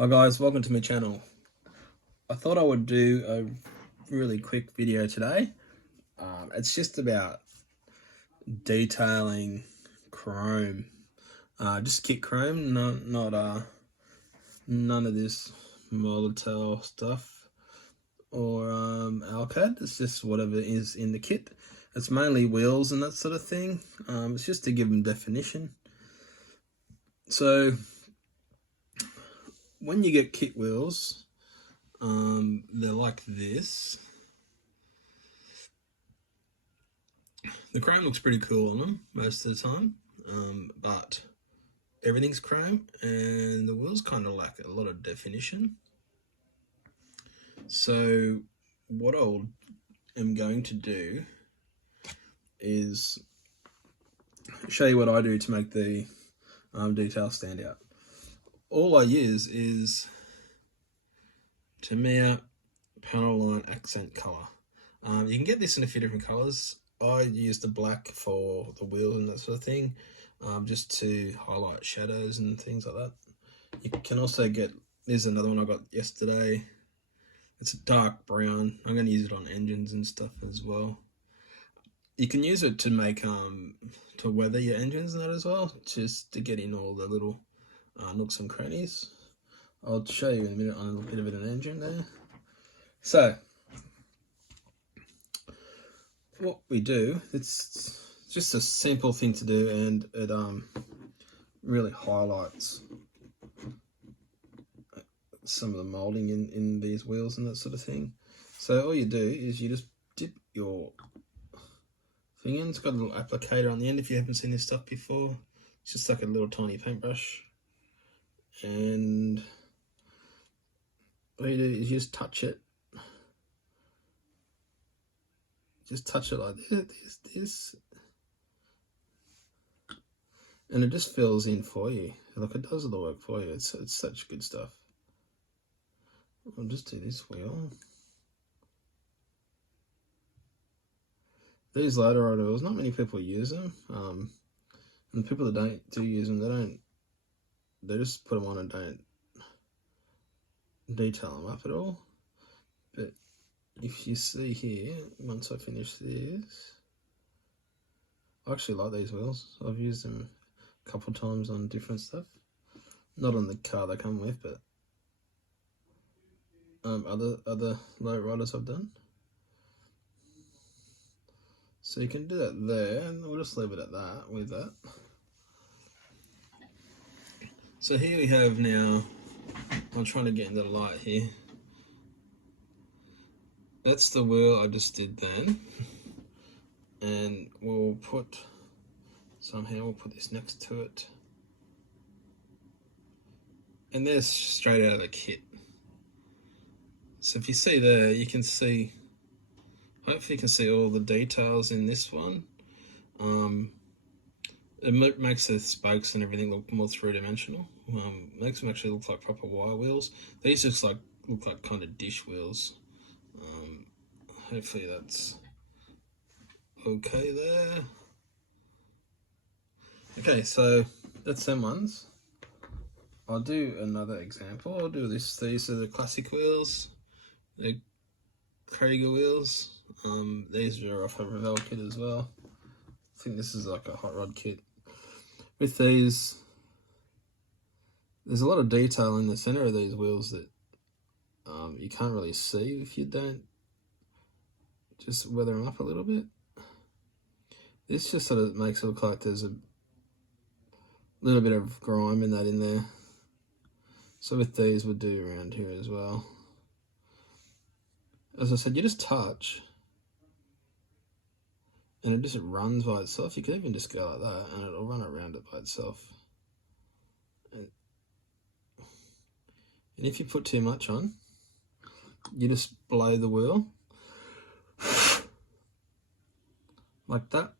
Hi guys, welcome to my channel. I thought I would do a really quick video today. It's just about detailing chrome, just kit chrome, not none of this Molotow stuff or Alcad. It's just whatever is in the kit. It's mainly wheels and that sort of thing. It's just to give them definition. So when you get kit wheels, they're like this. The chrome looks pretty cool on them most of the time, but everything's chrome and the wheels kind of lack a lot of definition. So what I am going to do is show you what I do to make the details stand out. All I use is Tamiya panel line accent color. You can get this in a few different colors. I use the black for the wheels and that sort of thing, just to highlight shadows and things like that. You can also get, there's another one I got yesterday. It's a dark brown. I'm going to use it on engines and stuff as well. You can use it to make, to weather your engines and that as well, just to get in all the little nooks and crannies. I'll show you in a minute on a little bit of an engine there. So, what we do, it's just a simple thing to do, and it really highlights some of the molding in these wheels and that sort of thing. So all you do is you just dip your thing in. It's got a little applicator on the end if you haven't seen this stuff before. It's just like a little tiny paintbrush, and all you do is you just touch it. Just touch it like this, and it just fills in for you. Look, it does all the work for you. It's such good stuff. I'll just do this wheel. These laterite wheels, not many people use them, and the people that do use them, they just put them on and don't detail them up at all. But if you see here, once I finish this, I actually like these wheels. I've used them a couple of times on different stuff. Not on the car they come with, but other low riders I've done. So you can do that there, and we'll just leave it at that with that. So here we have now, I'm trying to get into the light here. That's the wheel I just did then. And we'll put this next to it. And there's straight out of the kit. So if you see there, you can see, hopefully you can see all the details in this one. It makes the spokes and everything look more three-dimensional. Makes them actually look like proper wire wheels. These just look like kind of dish wheels. Hopefully that's okay there. Okay, so that's them ones. I'll do another example. I'll do this. These are the classic wheels, the Krieger wheels. These are off a Revell kit as well. I think this is like a hot rod kit. With these, there's a lot of detail in the center of these wheels that you can't really see if you don't just weather them up a little bit. This just sort of makes it look like there's a little bit of grime in there. So with these, we'll do around here as well. As I said, you just touch, and it just runs by itself. You could even just go like that, and it'll run around it by itself. And if you put too much on, you just blow the wheel like that,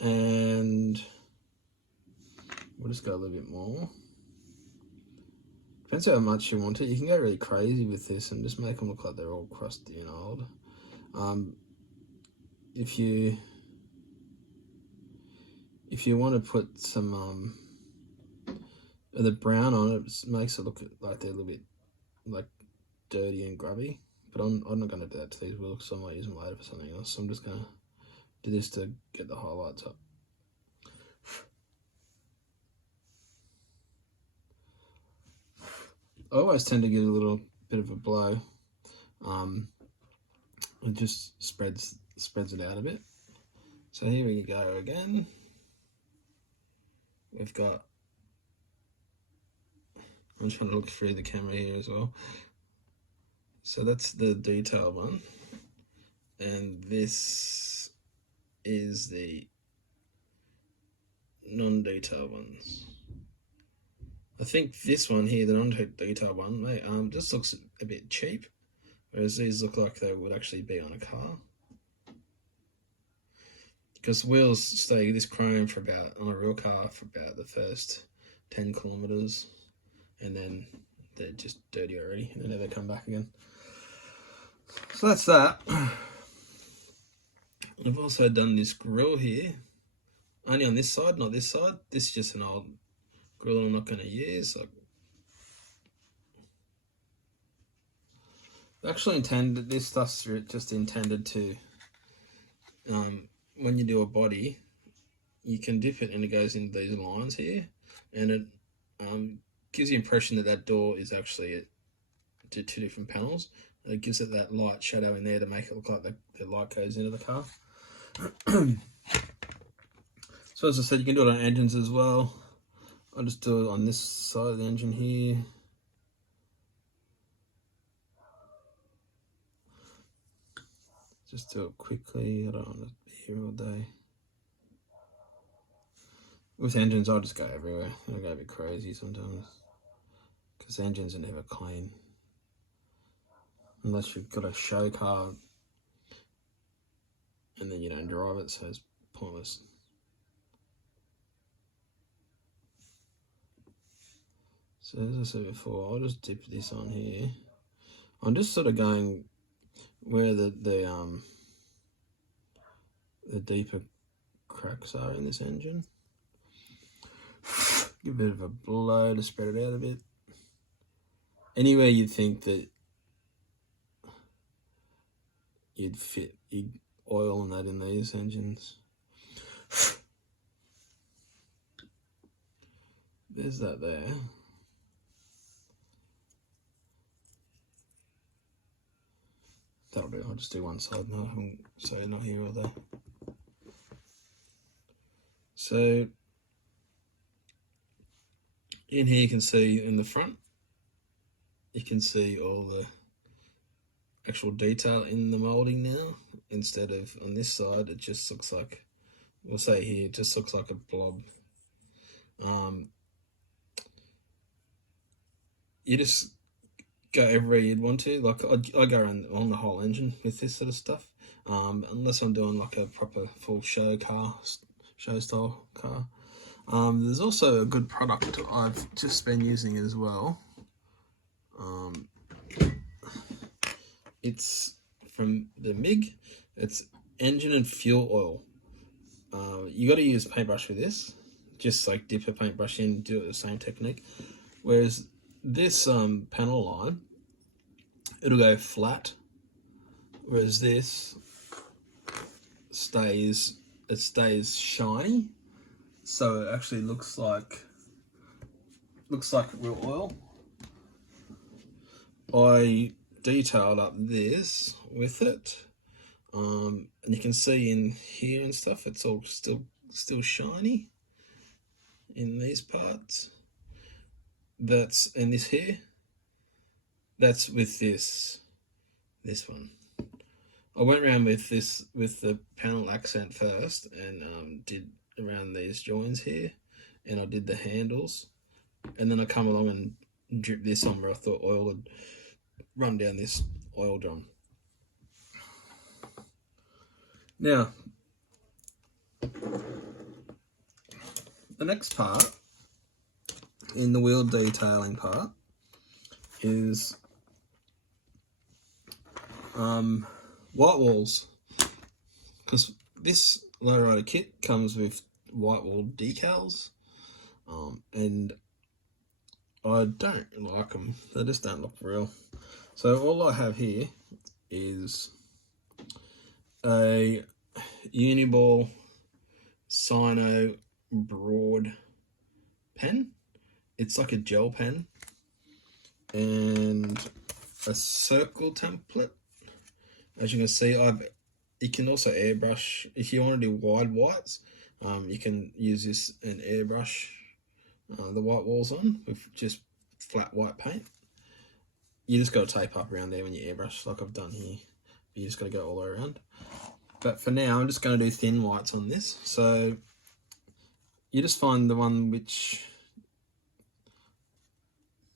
and we'll just go a little bit more. Depends how much you want it. You can go really crazy with this and just make them look like they're all crusty and old. If you want to put some The brown on it makes it look like they're a little bit like dirty and grubby. But I'm not going to do that to these wheels, so I might use them later for something else. So I'm just going to do this to get the highlights up. I always tend to give a little bit of a blow. It just spreads it out a bit. So here we go again. We've got, I'm trying to look through the camera here as well. So that's the detail one. And this is the non-detail ones. I think this one here, the non-detail one, just looks a bit cheap. Whereas these look like they would actually be on a car. Because wheels stay this chrome for about, on a real car, for about the first 10 kilometers. And then they're just dirty already. And they never come back again. So that's that. I've also done this grill here. Only on this side, not this side. This is just an old grill I'm not going to use. Actually intended, this stuff's just intended to, when you do a body, you can dip it and it goes into these lines here, and it gives the impression that that door is actually two different panels. And it gives it that light shadow in there to make it look like the light goes into the car. So as I said, you can do it on engines as well. I'll just do it on this side of the engine here. Just do it quickly. I don't want to be here all day. With engines, I'll just go everywhere. I'll go a bit crazy sometimes. Because engines are never clean. Unless you've got a show car and then you don't drive it, so it's pointless. So as I said before, I'll just dip this on here. I'm just sort of going where the deeper cracks are in this engine. Give a bit of a blow to spread it out a bit. Anywhere you'd think that you'd oil and that in these engines. There's that there. That'll do. I'll just do one side now, so not here all day. So in here you can see in the front, you can see all the actual detail in the moulding now, instead of on this side it just looks like, we'll say here, it just looks like a blob. You just go everywhere you'd want to. Like I go around on the whole engine with this sort of stuff, unless I'm doing like a proper full show style car. There's also a good product I've just been using as well. It's from the MIG. It's engine and fuel oil. You got to use paintbrush with this. Just like dip a paintbrush in, do it the same technique. Whereas this panel line, it'll go flat, whereas this stays shiny, so it actually looks like real oil. I detailed up this with it, and you can see in here and stuff, it's all still shiny in these parts. That's in this here. That's with this one. I went around with the panel accent first, and did around these joins here, and I did the handles, and then I come along and drip this on where I thought oil would run down this oil drum. Now, the next part in the wheel detailing part is white walls, because this lowrider kit comes with white wall decals, and I don't like them. They just don't look real. So all I have here is a Uniball Sino broad pen. It's like a gel pen, and a circle template. As you can see, you can also airbrush. If you want to do wide whites, you can use this and airbrush the white walls on with just flat white paint. You just got to tape up around there when you airbrush, like I've done here. You just got to go all the way around. But for now, I'm just going to do thin whites on this. So you just find the one which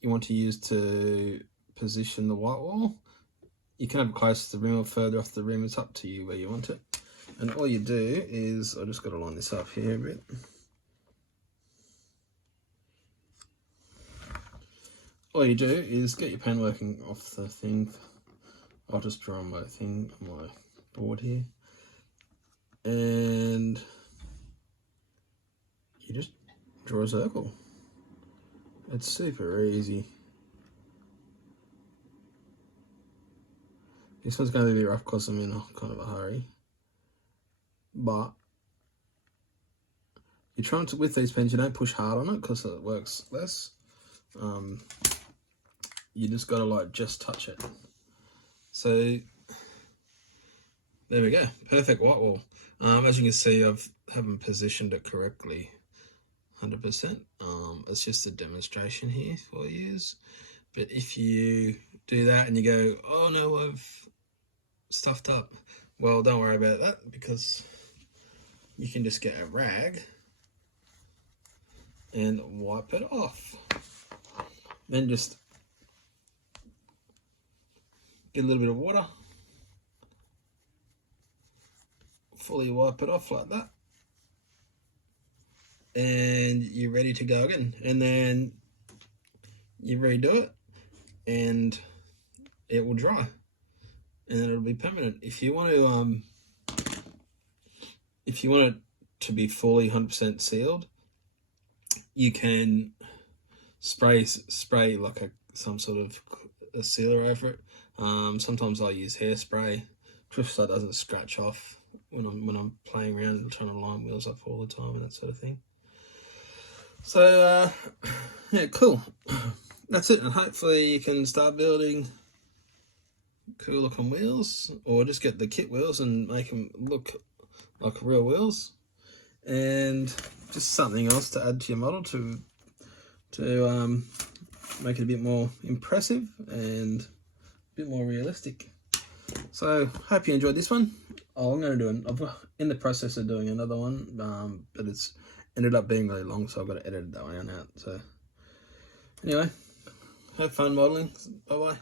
you want to use to position the white wall. You can have it close to the rim or further off the rim. It's up to you where you want it. And all you do is, I just got to line this up here a bit. All you do is get your pen working off the thing. I'll just draw on my thing on my board here. And you just draw a circle. It's super easy. This one's going to be rough because I'm in a kind of a hurry. But you're trying to, with these pens, you don't push hard on it because it works less. You just got to like just touch it. So there we go, perfect white wall. As you can see, haven't positioned it correctly 100%. It's just a demonstration here for you. But if you do that and you go, oh no, I've stuffed up, well, don't worry about that, because you can just get a rag and wipe it off. Then just get a little bit of water, fully wipe it off like that, and you're ready to go again. And then you redo it and it will dry and it'll be permanent. If you want it to be fully 100% sealed, you can spray like some sort of a sealer over it. Sometimes I use hairspray just so it doesn't scratch off when I'm playing around and trying to line wheels up all the time and that sort of thing. So yeah, cool. That's it, and hopefully you can start building cool looking wheels, or just get the kit wheels and make them look like real wheels, and just something else to add to your model to make it a bit more impressive and a bit more realistic. So hope you enjoyed this one. I'm in the process of doing another one, but it's ended up being really long, so I've got to edit that one out. So anyway, have fun modeling. Bye bye.